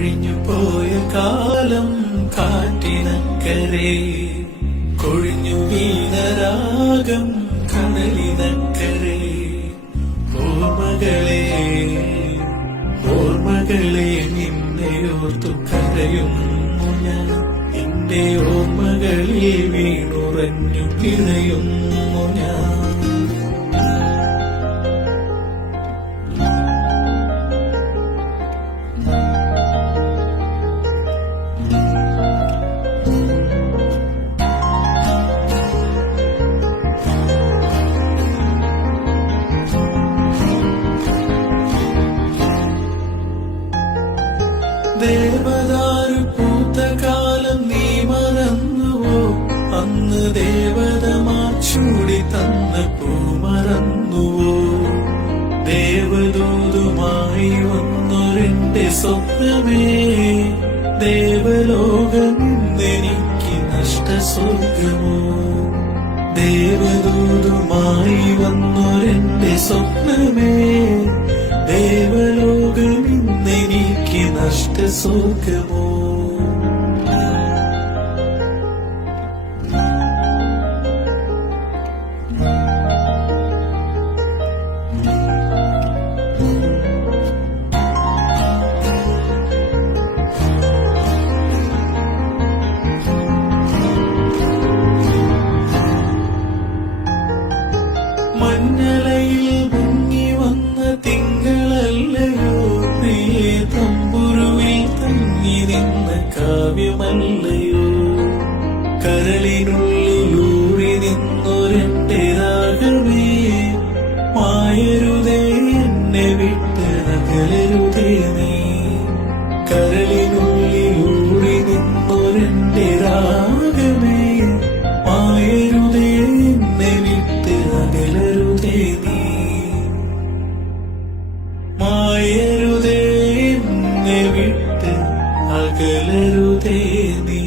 കഴിഞ്ഞു പോയ കാലം കാറ്റിനക്കരെ, കൊഴിഞ്ഞു വീണരാഗം കടലിനക്കരെ. ഓർമ്മകളെ ഓർമ്മകളെ നിന്നെയോർത്തു കരയുന്നു ഞാൻ, നിന്റെ ഓർമ്മകളിൽ വീണുറഞ്ഞു പിഴയുന്നു ഞാൻ. ദേവദാരു പൂത്ത കാലം നീ മറന്നുവോ? അന്ന് ദേവതമാർ ചൂടി തന്ന പൂ മറന്നുവോ? ദേവദൂതുമായി വന്നൊരെന്റെ സ്വപ്നമേ, ദേവലോകം ഇന്നെനിക്ക് നഷ്ടസ്വർഗമോ? ദേവദൂതുമായി വന്നൊരെന്റെ സ്വപ്നമേ, ദേവലോകം ഇന്നെനിക്ക് നഷ്ടസ്വർഗമോ? മഞ്ഞലയിൽ മുങ്ങി വന്ന തിങ്കളല്ലയോ പ്രിയേ, തമ്പുരുവിൽ തങ്ങി നിന്ന കാവ്യമല്ലയോ? കരളിനുള്ളിലൂറി നിന്നൊരെന്റെ രാഗമേ, മായരുതേ എന്നെ വിട്ട് അകലരുതേ നീ. കരളിനുള്ളിലൂറി നിന്നൊരെന്റെ രാഗമേ, മായരുതേ എന്നെ വിട്ട് അകലരുതേ നീ. മായരുതേ എന്നെ വിട്ട് അകലരുതേ നീ.